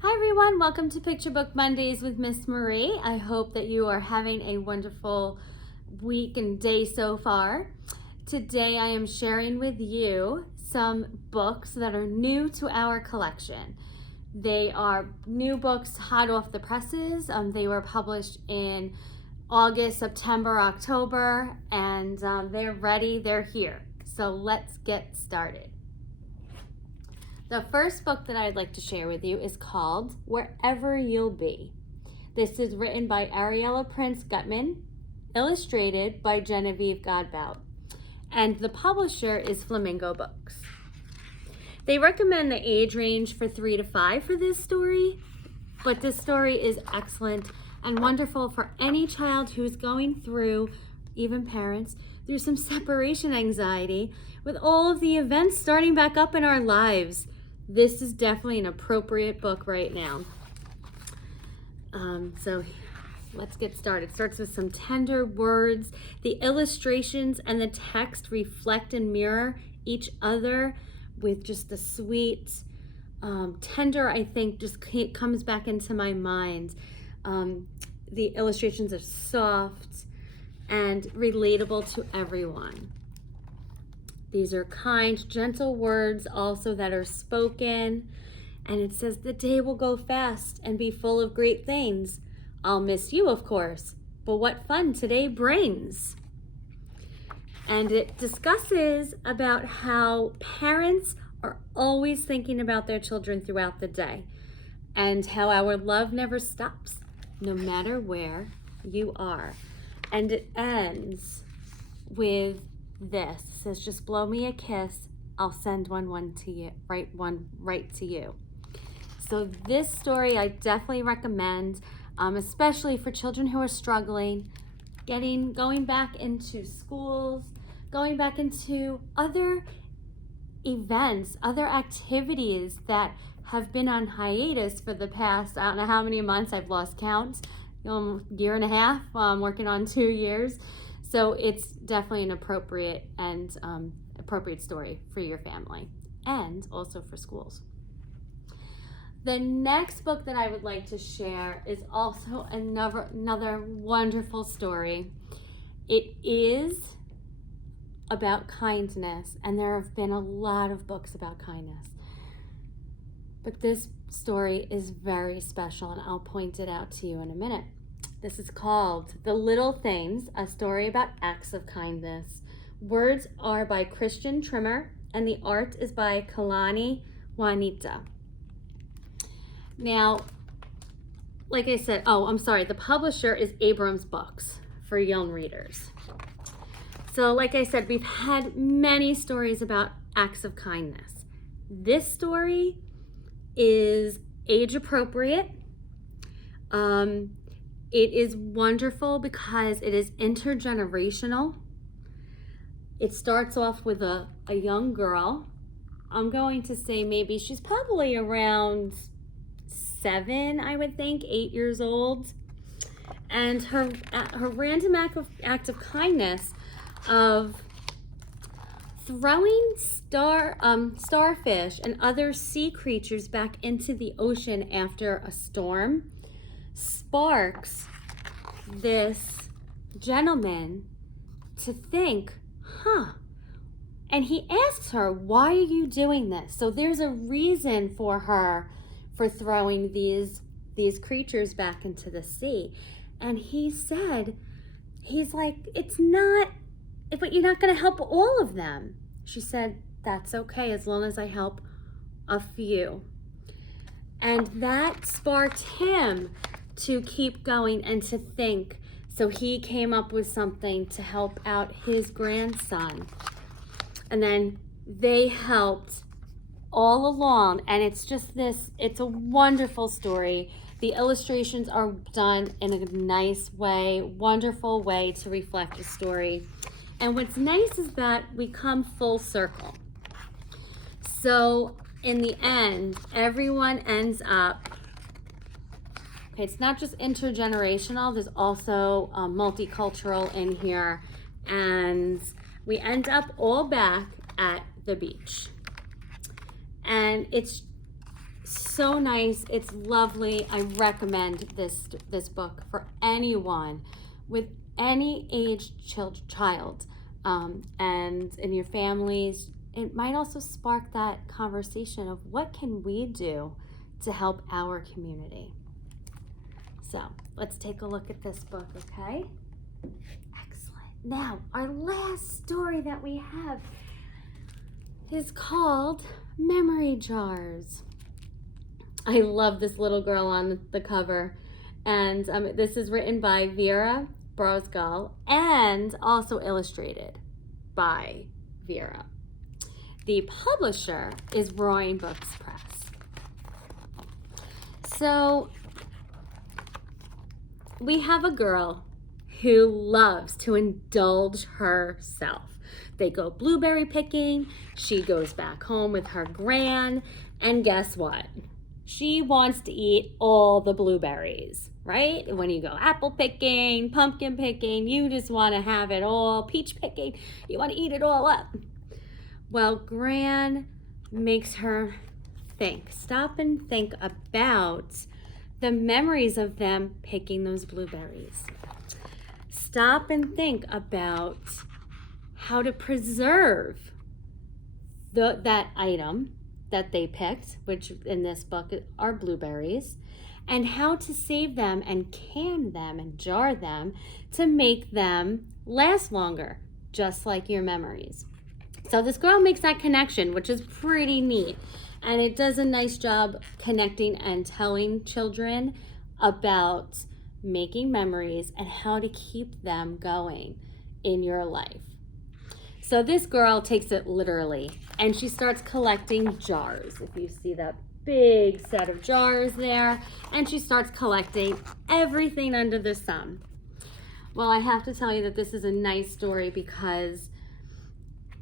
Hi everyone, welcome to Picture Book Mondays with Miss Marie. I hope that you are having a wonderful week and day so far. Today I am sharing with you some books that are new to our collection. They are new books hot off the presses. They were published in August, September, October, and they're ready, they're here. So let's get started. The first book that I'd like to share with you is called Wherever You'll Be. This is written by Ariella Gutman, illustrated by Genevieve Godbout, and the publisher is Flamingo Books. They recommend the age range for 3 to 5 for this story, but this story is excellent and wonderful for any child who's going through, even parents, through some separation anxiety with all of the events starting back up in our lives. This is definitely an appropriate book right now. So let's get started. It starts with some tender words. The illustrations and the text reflect and mirror each other with just the sweet, tender, I think, just comes back into my mind. The illustrations are soft and relatable to everyone. These are kind, gentle words also that are spoken. And it says, the day will go fast and be full of great things. I'll miss you, of course, but what fun today brings. And it discusses about how parents are always thinking about their children throughout the day and how our love never stops, no matter where you are. And it ends with this. It says, just blow me a kiss, I'll send one to you, right to you. So this story I definitely recommend, especially for children who are struggling, going back into schools, going back into other events, other activities that have been on hiatus for the past, I don't know how many months, I've lost count, year and a half, working on 2 years. So it's definitely an appropriate story for your family and also for schools. The next book that I would like to share is also another wonderful story. It is about kindness, and there have been a lot of books about kindness. But this story is very special, and I'll point it out to you in a minute. This is called The Little Things, a story about acts of kindness. Words are by Christian Trimmer, and the art is by Kaylani, Juanita. Now, like I said, the publisher is Abrams Books for young readers. So like I said, we've had many stories about acts of kindness. This story is age appropriate. It is wonderful because it is intergenerational. It starts off with a young girl. I'm going to say maybe she's probably around 7, I would think, 8 years old. And her random act of kindness of throwing starfish and other sea creatures back into the ocean after a storm sparks this gentleman to think, and he asks her, why are you doing this? So there's a reason for her for throwing these creatures back into the sea. And he said, he's like, it's not, but you're not going to help all of them. She said, that's okay, as long as I help a few. And that sparked him to keep going and to think. So he came up with something to help out his grandson. And then they helped all along. And it's just it's a wonderful story. The illustrations are done in a nice way, wonderful way to reflect the story. And what's nice is that we come full circle. So in the end, everyone ends up, it's not just intergenerational, there's also multicultural in here. And we end up all back at the beach. And it's So nice. It's lovely. I recommend this book for anyone with any age child, and in your families. It might also spark that conversation of what can we do to help our community. So let's take a look at this book, okay? Excellent. Now, our last story that we have is called Memory Jars. I love this little girl on the cover, and this is written by Vera, Brosgol, and also illustrated by Vera. The publisher is Roaring Books Press. So we have a girl who loves to indulge herself. They go blueberry picking, she goes back home with her gran, and guess what? She wants to eat all the blueberries, right? When you go apple picking, pumpkin picking, you just want to have it all. Peach picking, you want to eat it all up. Well, Gran makes her stop and think about the memories of them picking those blueberries. Stop and think about how to preserve that item that they picked, which in this book are blueberries, and how to save them and can them and jar them to make them last longer, just like your memories. So this girl makes that connection, which is pretty neat. And it does a nice job connecting and telling children about making memories and how to keep them going in your life. So this girl takes it literally, and she starts collecting jars. If you see that big set of jars there, and she starts collecting everything under the sun. Well, I have to tell you that this is a nice story because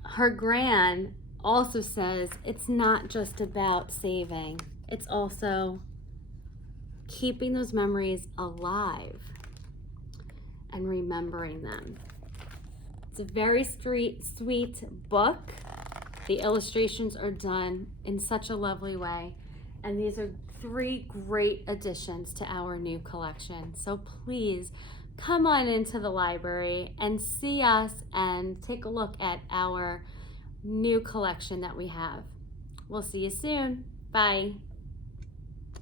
her gran also says it's not just about saving, it's also keeping those memories alive and remembering them. It's a very sweet book. The illustrations are done in such a lovely way, and these are 3 great additions to our new collection. So please come on into the library and see us and take a look at our new collection that we have. We'll see you soon. Bye.